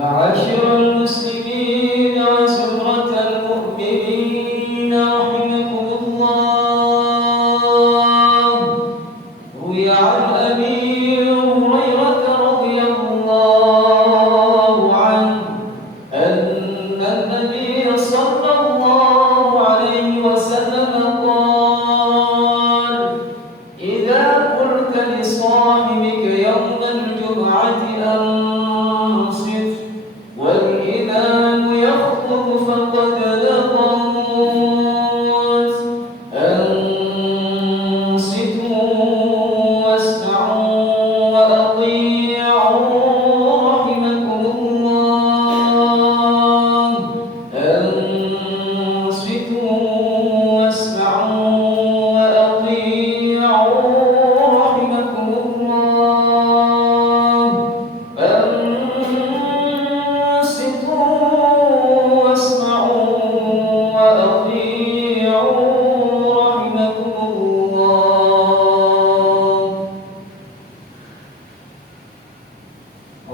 معاشر المسلمين وزمرة المؤمنين رحمكم الله، روي عن أبي هريرة رضي الله عنه أن النبي صلى الله عليه وسلم قال: إذا قلت لصاحبك يوم الجمعة أنصت والإمام يخطب فقد لغوت، أنصتوا واسمعوا وأطيعوا رحمكم الله، أنصتوا واسمعوا وأطيعوا رحمكم الله، أنصتوا واسمعوا وأطيعوا رحمكم الله.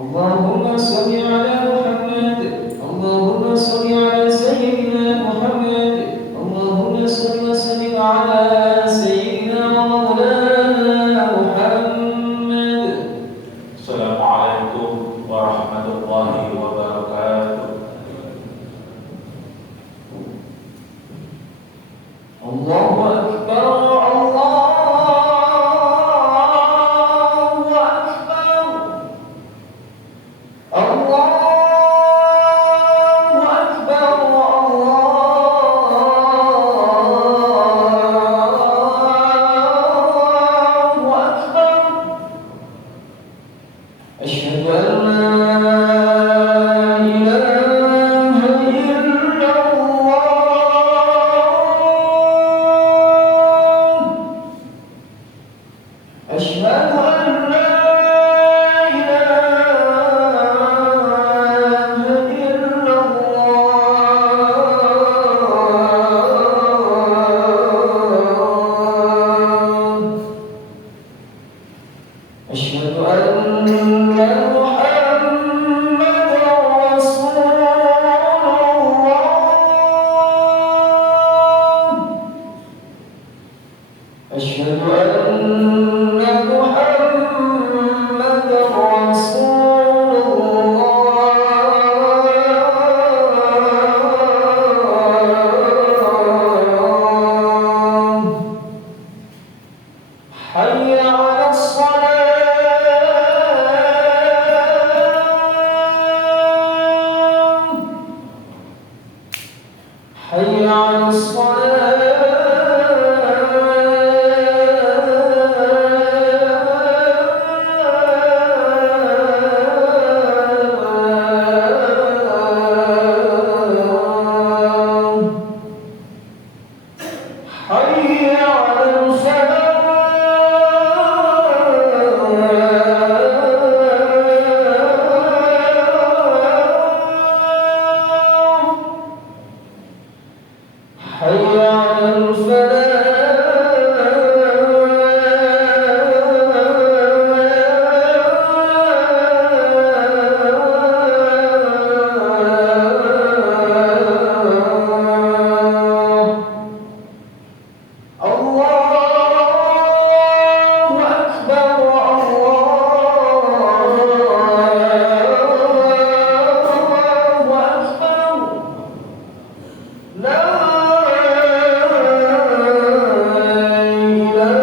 اللهم صل على محمد، اللهم صل على سيدنا محمد، اللهم صل وسلم على سيدنا ومولانا محمد. السلام عليكم ورحمة الله وبركاته. الله أكبر، الله أكبر، الله أكبر، الله أكبر. أشهد أن لا إله إلا الله، أشهد أن لا إله إلا الله، أشهد أن محمدا رسول الله، أشهد أن محمدا رسول الله. حي على الصلاة، حي على الصلاة، حي على الفلاح، حي على الفلاح. الله أكبر، الله أكبر. لا إله إلا الله.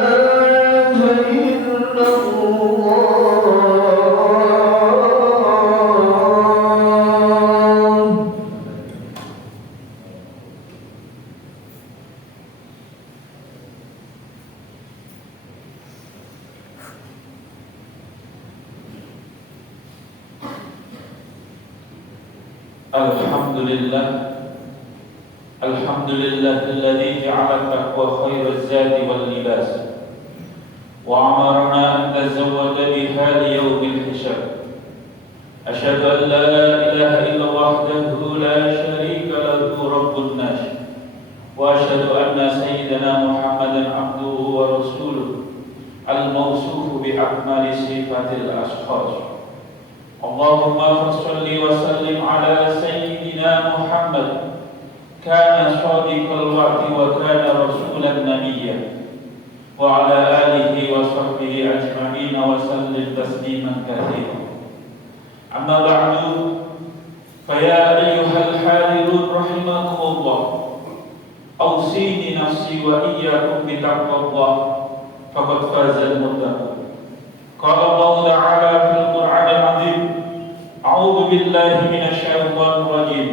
الحمد لله، الحمد لله الذي جعل التقوى خير الزاد واللباس، وأمرنا أن نتزود بها ليوم الحساب. أشهد أن لا إله إلا الله وحده لا شريك له رب الناس، وأشهد أن سيدنا محمدا عبده ورسوله الموصوف بأكمل صفات الأشخاص. اللهم صل وسلم على سيدنا محمد كان صادق الوعد وكان رسولا نبيا وعلى آله وصحبه أجمعين وسلم تسليما كثيرا. أما بعد فيا أيها الحاضرون رحمكم الله أوصيني نفسي وإياكم بتقوى الله فقد فاز المتقون. قال الله تعالى في القرآن العظيم أعوذ بالله من الشيطان الرجيم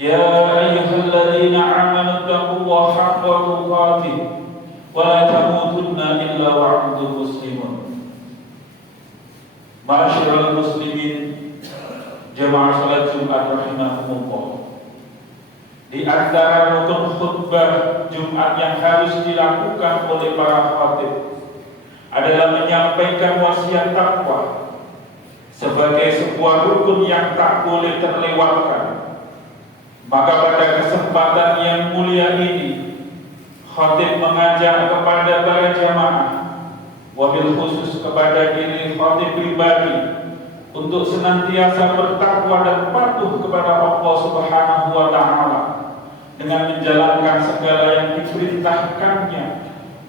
يا أيها الذين آمنوا اتقوا الله حق تقاته ولا تموتن إلا وأنتم مسلمون. Ma'asyiral muslimin jamaah salat Jumat rahimakumullah. Di antara rukun khutbah Jumat yang harus dilakukan oleh para khatib adalah menyampaikan wasiat takwa sebagai sebuah rukun yang tak boleh terlewatkan. Maka pada kesempatan yang mulia ini, khatib mengajak kepada para jamaah, wabil khusus kepada diri khatib pribadi, untuk senantiasa bertakwa dan patuh kepada Allah Subhanahu wa Ta'ala dengan menjalankan segala yang diperintahkannya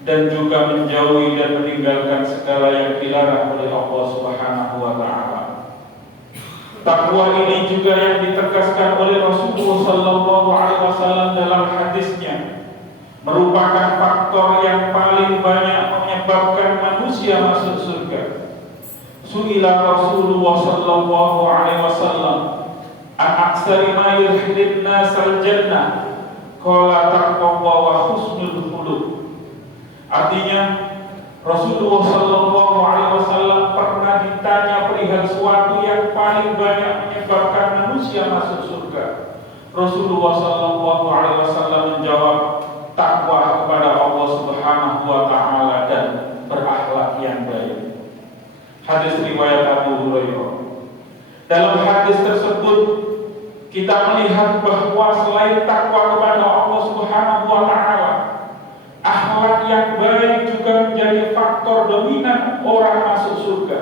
dan juga menjauhi dan meninggalkan segala yang dilarang oleh Allah Subhanahu wa Ta'ala. Takwa ini juga yang ditegaskan oleh Rasulullah sallallahu alaihi wasallam dalam hadisnya, merupakan faktor yang paling banyak menyebabkan manusia masuk surga. Su'ila Rasulullah sallallahu alaihi wasallam an aksari ma yudkhilun nasal jannah qala taqwa wa husnul khuluq. Artinya Rasulullah sallallahu alaihi wasallam pernah ditanya perihal suatu yang paling banyak menyebabkan manusia masuk surga. Rasulullah sallallahu alaihi wasallam menjawab, takwa kepada Allah Subhanahu wa Ta'ala dan berakhlak yang baik. Hadis riwayat Abu Hurairah. Dalam hadis tersebut kita melihat bahwa selain takwa kepada Allah Subhanahu wa Ta'ala, akhlak yang baik juga menjadi faktor dominan orang masuk surga.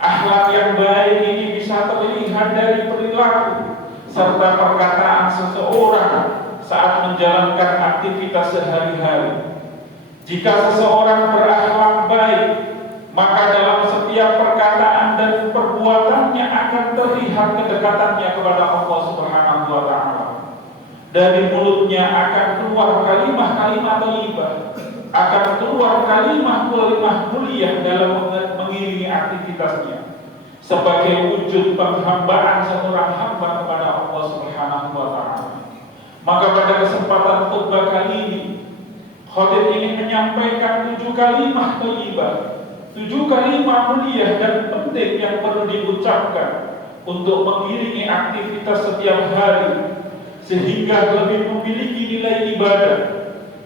Akhlak yang baik ini bisa terlihat dari perilaku serta perkataan seseorang saat menjalankan aktivitas sehari-hari. Jika seseorang berakhlak baik, maka dalam setiap perkataan dan perbuatannya akan terlihat kedekatannya kepada Allah Subhanahu wa Ta'ala. Dari mulutnya akan keluar kalimah-kalimah thayyibah, akan keluar kalimah-kalimah mulia dalam mengiringi aktivitasnya sebagai wujud penghambaan seorang hamba kepada Allah Subhanahu wa Ta'ala. Maka pada kesempatan khutbah kali ini, khatib ingin menyampaikan 7 kalimah thayyibah, 7 kalimah mulia dan penting yang perlu diucapkan untuk mengiringi aktivitas setiap hari, sehingga lebih memiliki nilai ibadah.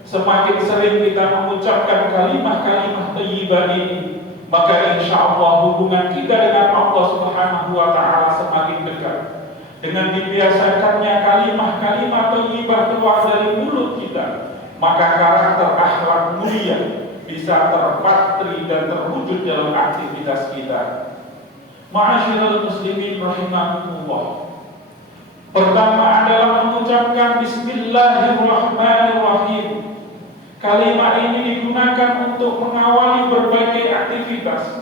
Semakin sering kita mengucapkan kalimah-kalimah thayyibah ini, maka insya Allah hubungan kita dengan Allah Subhanahu wa Ta'ala semakin dekat. Dengan dibiasakannya kalimah-kalimah thayyibah keluar dari mulut kita, maka karakter akhlak mulia bisa terpatri dan terwujud dalam aktivitas kita. Ma'asyiral muslimin rahimakumullah. Pertama adalah mengucapkan Bismillahirrahmanirrahim. Kalimat ini digunakan untuk mengawali berbagai aktivitas.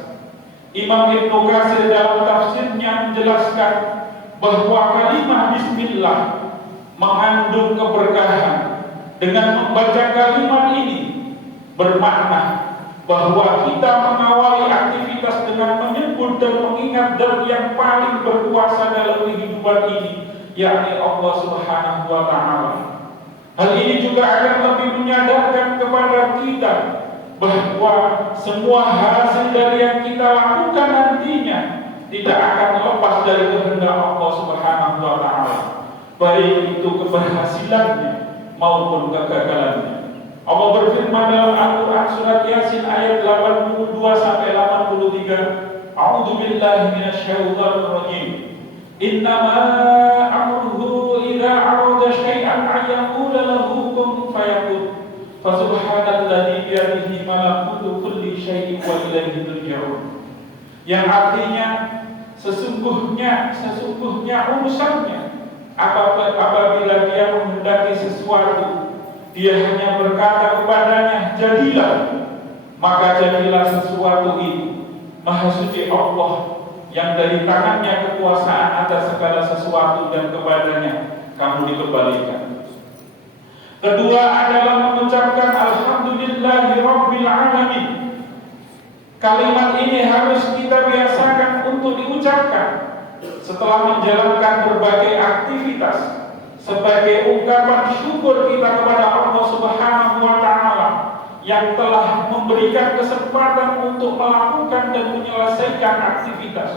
Imam Ibnu Katsir dalam tafsirnya menjelaskan bahwa kalimat Bismillah mengandung keberkahan. Dengan membaca kalimat ini bermakna bahwa kita mengawali aktivitas dengan menyebut dan mengingat zat yang paling berkuasa dalam kehidupan ini, yakni Allah Subhanahu wa Ta'ala. Hal ini juga akan lebih menyadarkan kepada kita bahwa semua hasil dari yang kita lakukan nantinya tidak akan lepas dari kehendak Allah Subhanahu wa Ta'ala, baik itu keberhasilannya maupun kegagalannya. Allah berfirman dalam Al-Quran surat Yasin ayat 82 sampai 83, A'udzu billahi minasyaitonir rajim. Innama amruhu idza arada syai'an ayyaqula lahu kun fayakun. Fasubhanalladzi biyadihi malakutu kulli syai'in wa ilaihi turja'un. yang artinya sesungguhnya urusannya apabila dia menghendaki sesuatu, dia hanya berkata kepadanya, jadilah, maka jadilah sesuatu itu. Maha suci Allah yang dari tangannya kekuasaan atas segala sesuatu dan kepadanya kamu dikembalikan. Kedua adalah mengucapkan alhamdulillahi rabbil alamin. Kalimat ini harus kita biasakan untuk diucapkan setelah menjalankan berbagai aktivitas sebagai ungkapan syukur kita kepada Allah Subhanahu wa taala yang telah memberikan kesempatan untuk melakukan dan menyelesaikan aktivitas.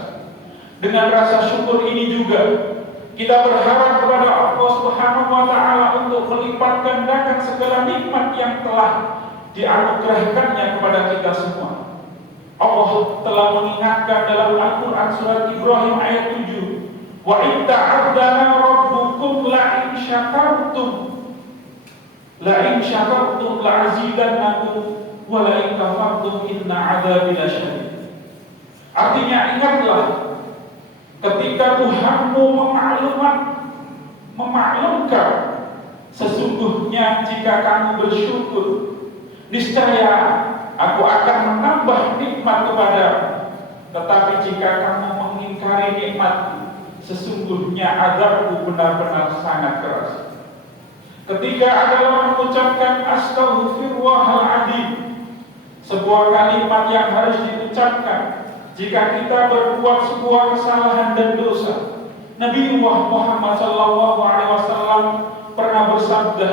Dengan rasa syukur ini juga kita berharap kepada Allah Subhanahu wa taala untuk melipat gandakan segala nikmat yang telah dianugerahkannya kepada kita semua. Allah telah mengingatkan dalam Al-Quran surat Ibrahim ayat 7, wa in ta'adzana rabbukum la in syakartum la'azidannakum wa la in kafartum inna 'adzabi lasyadid. Artinya, ingatlah ketika Tuhanmu memaklumkan, sesungguhnya jika kamu bersyukur, niscaya aku akan menambah nikmat kepadamu. Tetapi jika kamu mengingkari nikmatku, sesungguhnya azabku benar-benar sangat keras. Ketiga adalah mengucapkan astaghfirullahaladzim, sebuah kalimat yang harus diucapkan jika kita berbuat sebuah kesalahan dan dosa. Nabi Muhammad SAW pernah bersabda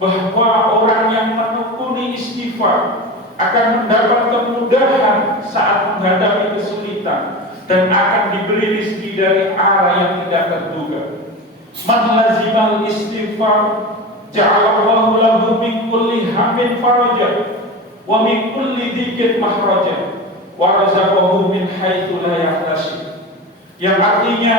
bahwa orang yang menekuni istighfar akan mendapat kemudahan saat menghadapi kesulitan dan akan diberi rezeki dari arah yang tidak terduga. Man lazimal istighfar ja'alallahu lahu min kulli hammin faraja wa min kulli dhikin mahraja wa razaqahu min haitsu la yahtasib. Yang artinya,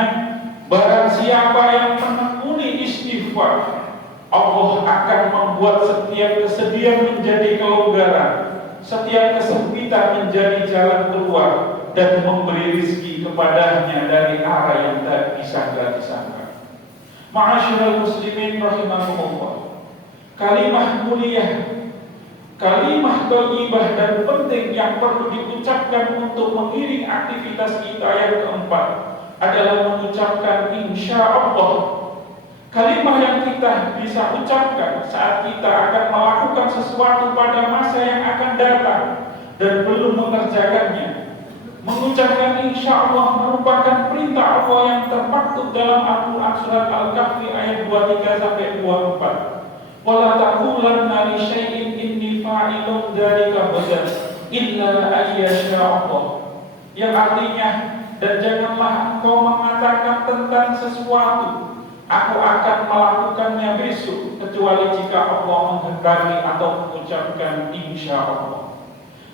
barang siapa yang menekuni istighfar, Allah akan membuat setiap kesedihan menjadi kelonggaran, setiap kesempitan menjadi jalan keluar, dan memberi rezeki kepadanya dari arah yang tak bisa disangka. Ma'asyiral muslimin rahimakumullah. Kalimah mulia, kalimah thayyibah dan penting yang perlu diucapkan untuk mengiring aktivitas kita yang keempat adalah mengucapkan insya Allah. Kalimah yang kita bisa ucapkan saat kita akan melakukan sesuatu pada masa yang akan datang dan belum mengerjakannya. Mengucapkan insya Allah merupakan perintah Allah yang termaktub dalam Al-Quran surat Al-Kahfi ayat 23-24. Wala taqulanna li syai'in inni fa'ilun dzalika ghadan illa ayyasha Allah. Yang artinya, dan janganlah engkau mengatakan tentang sesuatu, aku akan melakukannya besok, kecuali jika Allah menghendaki atau mengucapkan insya Allah.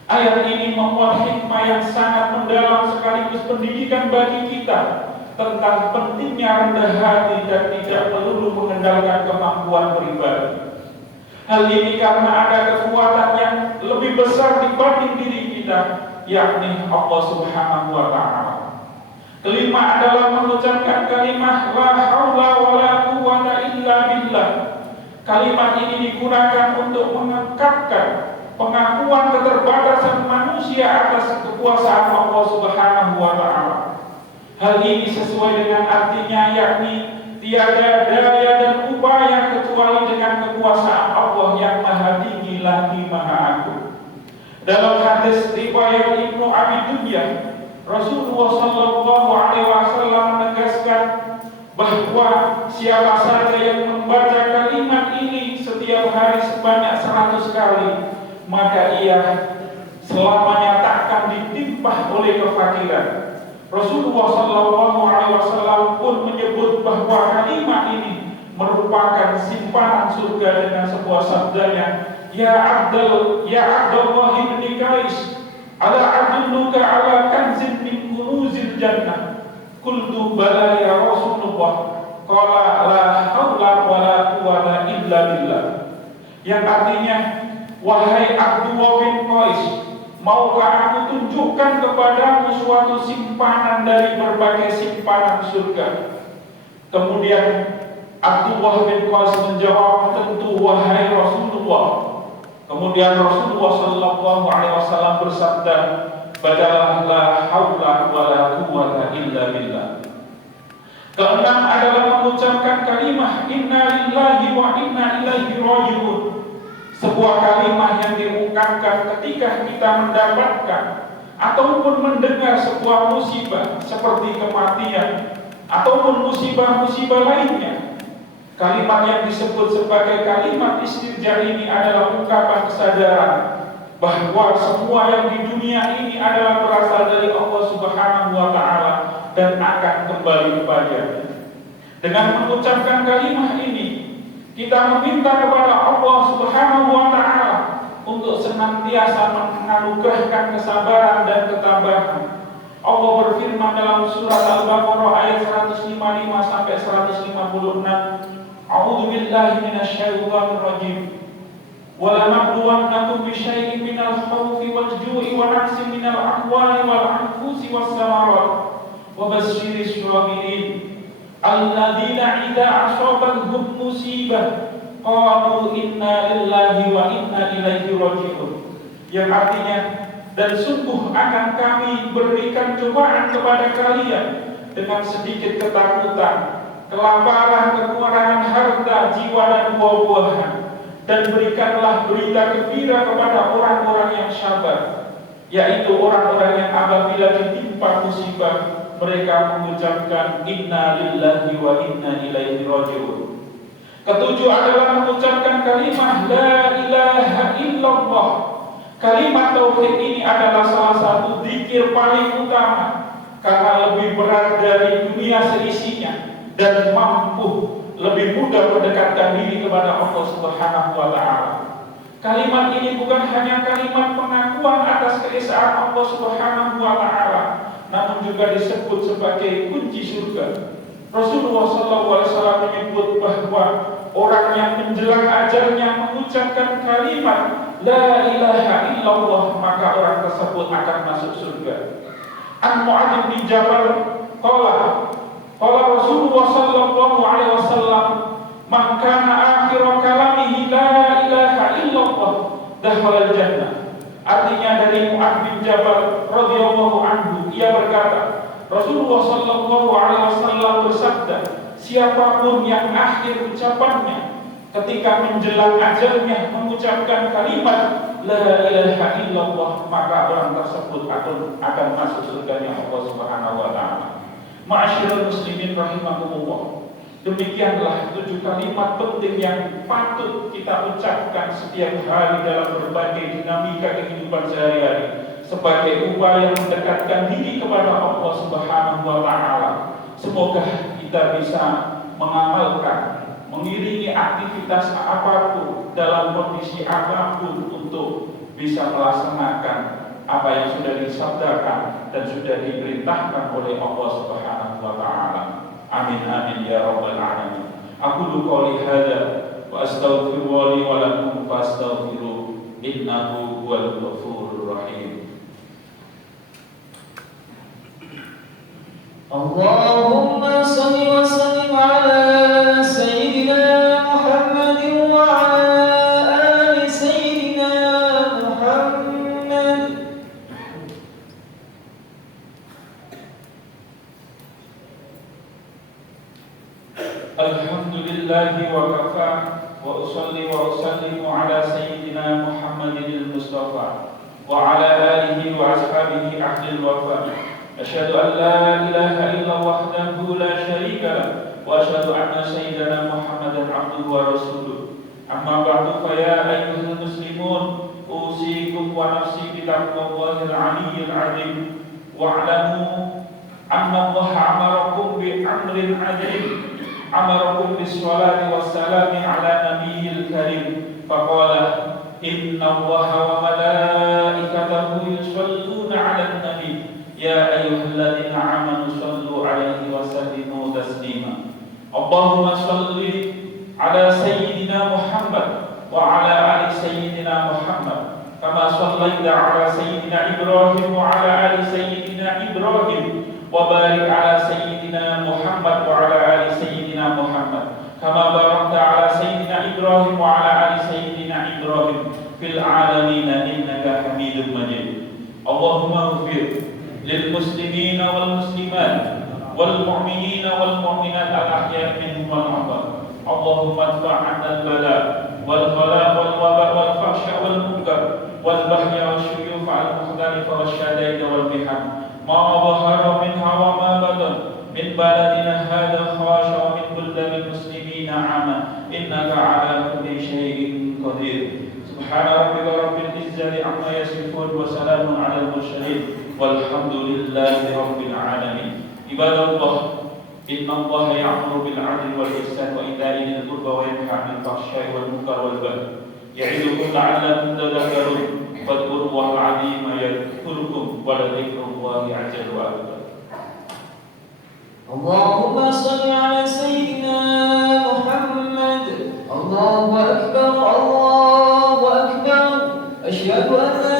Ayat ini memuat hikmah yang sangat mendalam sekaligus pendidikan bagi kita tentang pentingnya rendah hati dan tidak melulu mengandalkan kemampuan pribadi. Hal ini karena ada kekuatan yang lebih besar dibanding diri kita, yakni Allah Subhanahu wa taala. Kelima adalah mengucapkan kalimat la haula wala quwwata illa billah. Kalimat ini digunakan untuk mengungkapkan pengakuan keterbatasan manusia atas kekuasaan Allah Subhanahu wa taala. Hal ini sesuai dengan artinya, yakni tiada daya dan upaya kecuali dengan kekuasaan Allah yang maha tinggi lagi maha agung. Dalam hadis riwayat Ibnu Abi Dunya, Rasulullah sallallahu alaihi wasallam menegaskan bahwa siapa saja yang membaca kalimat ini setiap hari sebanyak 100 kali, maka ia selamanya takkan ditimpa oleh kefakiran. Rasulullah sallallahu alaihi wasallam pun menyebut bahwa kalimat ini merupakan simpanan surga dengan sebuah sabdanya, Ya Abdullah bin Qais, ala adulluka ala kanzin min kunuzil jannah. Qultu bala ya Rasulullah. Qala la haula wala quwwata illa billah. Yang artinya, wahai Abdullah bin Qais, maukah aku tunjukkan kepadamu suatu simpanan dari berbagai simpanan surga? Kemudian Abdullah bin Qais menjawab, tentu wahai Rasulullah. Kemudian Rasulullah sallallahu alaihi wasallam bersabda, badalah la haula wala quwwata illa billah. Keenam adalah mengucapkan kalimat inna lillahi wa inna ilaihi raji'un. Sebuah kalimat yang diungkapkan ketika kita mendapatkan ataupun mendengar sebuah musibah seperti kematian ataupun musibah-musibah lainnya. Kalimat yang disebut sebagai kalimat istirja ini adalah ungkapan kesadaran bahwa semua yang di dunia ini adalah berasal dari Allah Subhanahu wa taala dan akan kembali kepadanya. Dengan mengucapkan kalimat ini, kita meminta kepada Allah Subhanahu wa taala untuk senantiasa menganugerahkan kesabaran dan ketabahan. Allah berfirman dalam surat Al-Baqarah ayat 155 sampai 156, A'udzu billahi minasyaitonir rajim. Wa la nabluwannakum bisyai'in minal khawfi wal ju'i wa naqsin minal amwali wal anfusi was samarat wa basyirish sabirin alladzina idza asabatuhum musibah qalu inna lillahi wa inna ilaihi raji'un. Yang artinya, dan sungguh akan kami berikan cobaan kepada kalian dengan sedikit ketakutan, kelaparan, kekurangan harta, jiwa dan buah-buahan, dan berikanlah berita gembira kepada orang-orang yang sabar, yaitu orang-orang yang apabila ditimpa musibah mereka mengucapkan inna lillahi wa inna ilaihi raji'un. Ketujuh adalah mengucapkan kalimat la ilaha illallah. Kalimat tauhid ini adalah salah satu zikir paling utama karena lebih berat dari dunia seisinya dan mampu lebih mudah mendekatkan diri kepada Allah Subhanahu wa taala. Kalimat ini bukan hanya kalimat pengakuan atas keesaan Allah Subhanahu wa taala, namun juga disebut sebagai kunci surga. Rasulullah SAW menyebut bahwa orang yang menjelang ajalnya mengucapkan kalimat la ilaha illallah, maka orang tersebut akan masuk surga. An Mu'adz bin Jabal qala Rasulullah SAW, man kana akhir kalamihi la ilaha illallah dakhala jannah. Artinya dari Mu'adz bin Jabal radhiyallahu anhu, ia berkata, Rasulullah SAW bersabda, siapapun yang akhir ucapannya ketika menjelang ajalnya mengucapkan kalimat la ilaha illallah, maka orang tersebut akan masuk surganya Allah Subhanahu wa taala. Ma'asyiral muslimin rahimakumullah. Demikianlah 7 kalimat penting yang patut kita ucapkan setiap hari dalam berbagai dinamika kehidupan sehari-hari sebagai upaya mendekatkan diri kepada Allah Subhanahu wa taala. Semoga kita bisa mengamalkan, mengiringi aktivitas apapun dalam kondisi apapun untuk bisa melaksanakan apa yang sudah disabdakan dan sudah diperintahkan oleh Allah Subhanahu wa taala. Amin amin ya rabbal alamin. Aqulu qouli hadza wa astaghfiru li wa lakum fastaghfiru innahu huwal ghafurur rahim. Allahumma salli wa sallim ala sayyidina Muhammadin wa ala ali sayyidina Muhammad. Alhamdulillahi wa kafa wa usalli wa usallimu ala sayyidina Muhammadin al-Mustafa wa ala alihi wa ashabihi ahlil wafa. Asyhadu an la ilaha illa wahdahu la syarika lah wa asyhadu anna sayyidana Muhammadan abduhu wa rasuluh. Amma ba'du, fa ya ayyuhal muslimun, usikum wa nafsi bi taqwallahil aliyyil azim wa a'lamu anna Allah amarakum bi amrin azim, amarakum bis salati was salami ala nabiyil karim. Faqala inna Allaha wa malaikatahu yusholluna 'alan nabi ya ayyuhalladzina amanu shallu 'alaihi wa sallimu taslima. Allahumma shalli ala sayyidina Muhammad wa ala ali sayyidina Muhammad كما صليت على سيدنا إبراهيم وعلى آل سيدنا إبراهيم وبارك على سيدنا محمد وعلى آل سيدنا محمد كما باركت على سيدنا إبراهيم وعلى آل سيدنا إبراهيم في العالمين إنك حميد مجيد. اللهم اغفر للمسلمين والمسلمات والمؤمنين والمؤمنات الأحياء منهم والأموات. اللهم ادفع عنا البلاء والغلاء والوباء والفحش والمنكر والبغي والشيوخ المختلفة والشدائد والمحن ما ظهر منها وما بطن من بلدنا هذا خاصة ومن بلدان المسلمين عامة إنك على كل شيء قدير. سبحان ربك رب العزة عما يصفون وسلام على المرسلين والحمد لله رب العالمين. عباد الله إن الله يأمر بالعدل والإحسان وإيتاء ذي القربى وينهى عن الفحشاء والمنكر والبغي يعظكم لعلكم تذكرون فاذكروا الله العظيم يذكركم ولذكر الله أعظم وأكبر. اللهم صل على سيدنا محمد. الله أكبر الله أكبر. أشهد أن لا